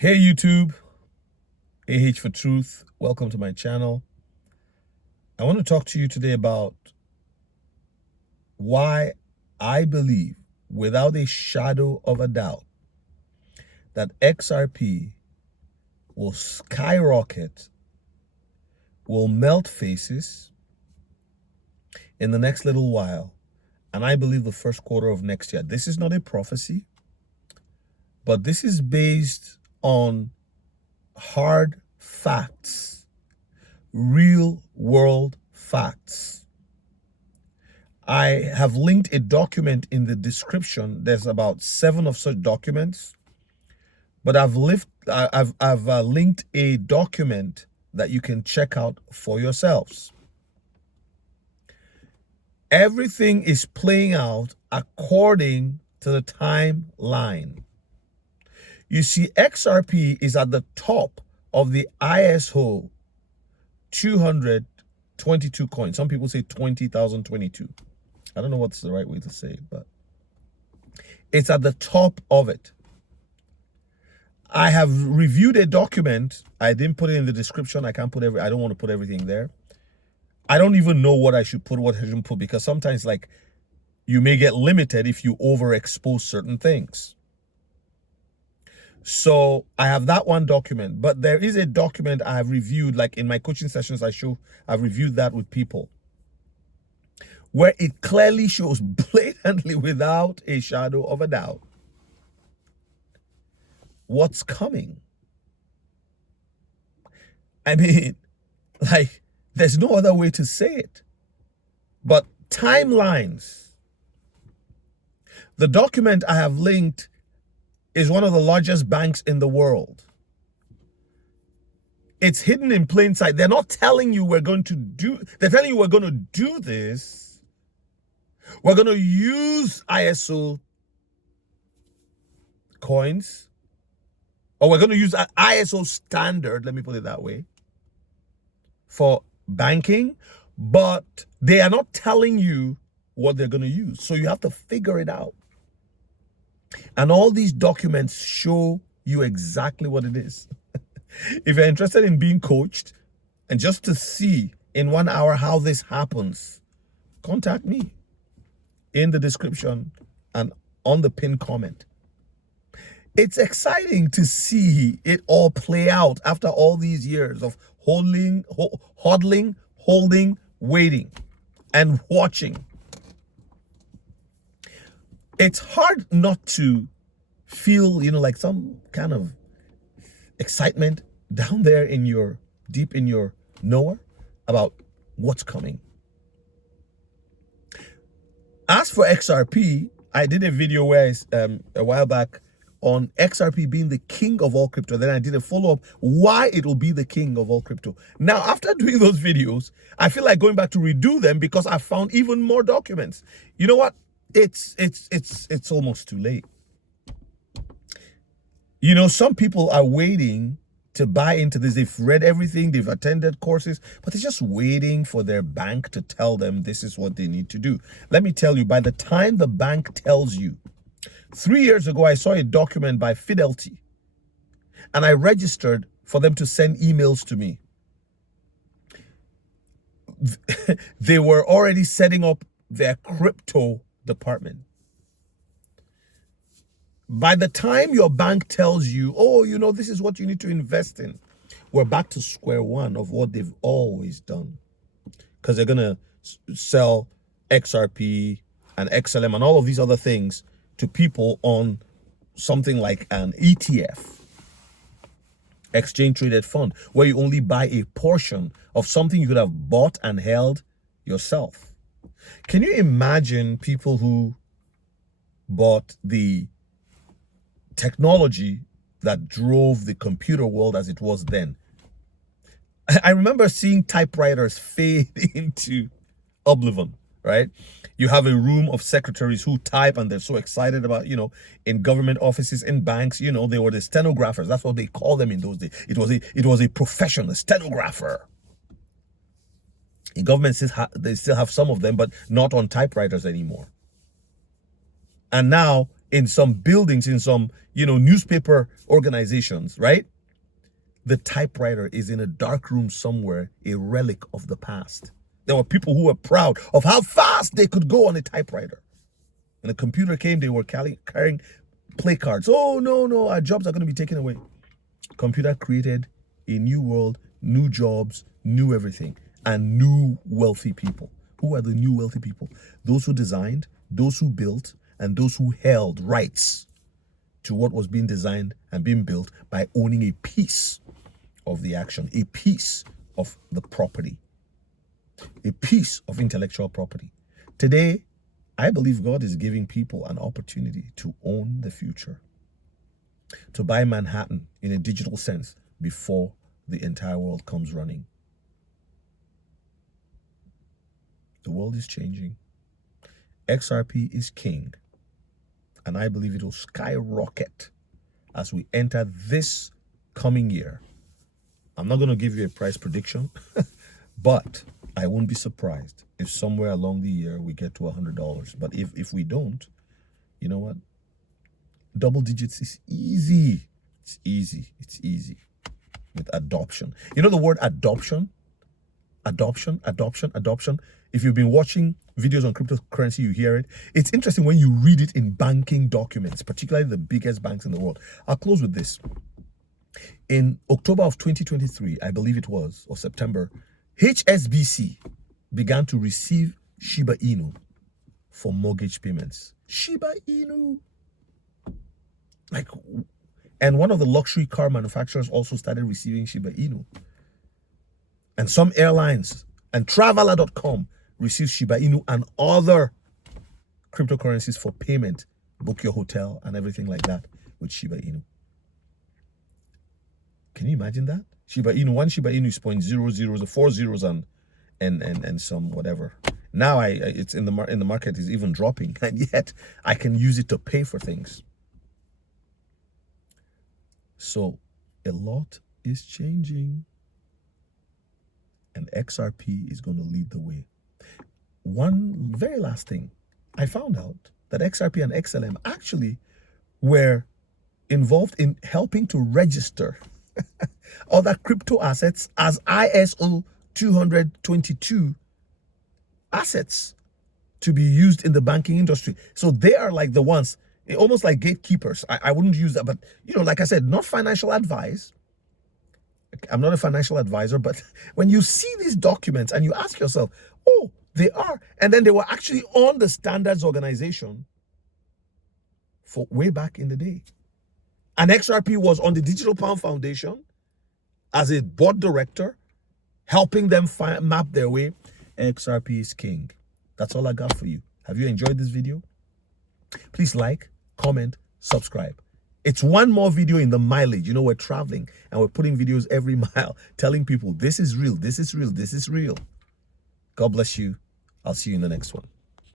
Hey YouTube, for Truth. Welcome to my channel. I want to talk to you today about why I believe, without a shadow of a doubt, that XRP will skyrocket, will melt faces in the next little while, and I believe the first quarter of next year. This is not a prophecy, but this is based on hard facts, real world facts. I have linked a document in the description. There's about 7 of such documents, but I've linked a document that you can check out for yourselves. Everything is playing out according to the timeline. You see, XRP is at the top of the ISO 222 coins. Some people say 20,022. I don't know what's the right way to say it, but it's at the top of it. I have reviewed a document. I didn't put it in the description. I don't want to put everything there. I don't even know what I should put, what I shouldn't put, because sometimes you may get limited if you overexpose certain things. So I have that one document, but there is a document I have reviewed, like in my coaching sessions, I've reviewed that with people, where it clearly shows blatantly, without a shadow of a doubt, what's coming. I mean, there's no other way to say it. But timelines. The document I have linked is one of the largest banks in the world. It's hidden in plain sight. They're not telling you they're telling you we're going to do this. We're going to use ISO coins, or we're going to use an ISO standard, let me put it that way, for banking, but they are not telling you what they're going to use. So you have to figure it out. And all these documents show you exactly what it is. If you're interested in being coached and just to see in 1 hour how this happens, contact me in the description and on the pinned comment. It's exciting to see it all play out after all these years of hodling, holding, waiting, and watching. It's hard not to feel, like some kind of excitement down there deep in your knower about what's coming. As for XRP, I did a video where a while back on XRP being the king of all crypto. Then I did a follow-up why it will be the king of all crypto. Now, after doing those videos, I feel like going back to redo them because I found even more documents. You know what? It's almost too late. Some people are waiting to buy into this. They've read everything, they've attended courses, but they're just waiting for their bank to tell them this is what they need to do. Let me tell you, by the time the bank tells you, 3 years ago, I saw a document by Fidelity, and I registered for them to send emails to me. They were already setting up their crypto department. By the time your bank tells you, oh, this is what you need to invest in, we're back to square one of what they've always done. Because they're going to sell XRP and XLM and all of these other things to people on something like an ETF, exchange traded fund, where you only buy a portion of something you could have bought and held yourself. Can you imagine people who bought the technology that drove the computer world as it was then? I remember seeing typewriters fade into oblivion, right? You have a room of secretaries who type and they're so excited about, in government offices, in banks, they were the stenographers. That's what they called them in those days. It was a profession, a stenographer. In government, they still have some of them, but not on typewriters anymore. And now in some buildings, in some, newspaper organizations, right? The typewriter is in a dark room somewhere, a relic of the past. There were people who were proud of how fast they could go on a typewriter. When the computer came, they were carrying play cards. Oh, no, our jobs are going to be taken away. Computer created a new world, new jobs, new everything, and new wealthy people. Who are the new wealthy people? Those who designed, those who built, and those who held rights to what was being designed and being built by owning a piece of the action, a piece of the property, a piece of intellectual property. Today, I believe God is giving people an opportunity to own the future, to buy Manhattan in a digital sense before the entire world comes running. The world is changing. XRP is king, and I believe it will skyrocket as we enter this coming year. I'm not going to give you a price prediction, but I won't be surprised if somewhere along the year we get to $100. But if we don't, you know what? Double digits is easy. It's easy. It's easy with adoption. You know the word adoption? Adoption. If you've been watching videos on cryptocurrency, you hear it. It's interesting when you read it in banking documents, particularly the biggest banks in the world. I'll close with this. In October of 2023, I believe it was, or September, HSBC began to receive Shiba Inu for mortgage payments. Shiba Inu. And one of the luxury car manufacturers also started receiving Shiba Inu. And some airlines and Traveler.com receives Shiba Inu and other cryptocurrencies for payment. Book your hotel and everything like that with Shiba Inu. Can you imagine that? Shiba Inu, one Shiba Inu is 0.00, 4 zeros and some whatever. Now it's in the market is even dropping, and yet I can use it to pay for things. So a lot is changing, and XRP is going to lead the way. One very last thing, I found out that XRP and XLM actually were involved in helping to register other crypto assets as ISO 222 assets to be used in the banking industry. So they are like the ones, almost like gatekeepers. I wouldn't use that, but like I said, not financial advice. I'm not a financial advisor, but when you see these documents and you ask yourself, oh, they are, and then they were actually on the standards organization for way back in the day. And XRP was on the Digital Pound Foundation as a board director, helping them map their way. XRP is king. That's all I got for you. Have you enjoyed this video? Please like, comment, subscribe. It's one more video in the mileage. We're traveling and we're putting videos every mile, telling people this is real, this is real, this is real. God bless you. I'll see you in the next one.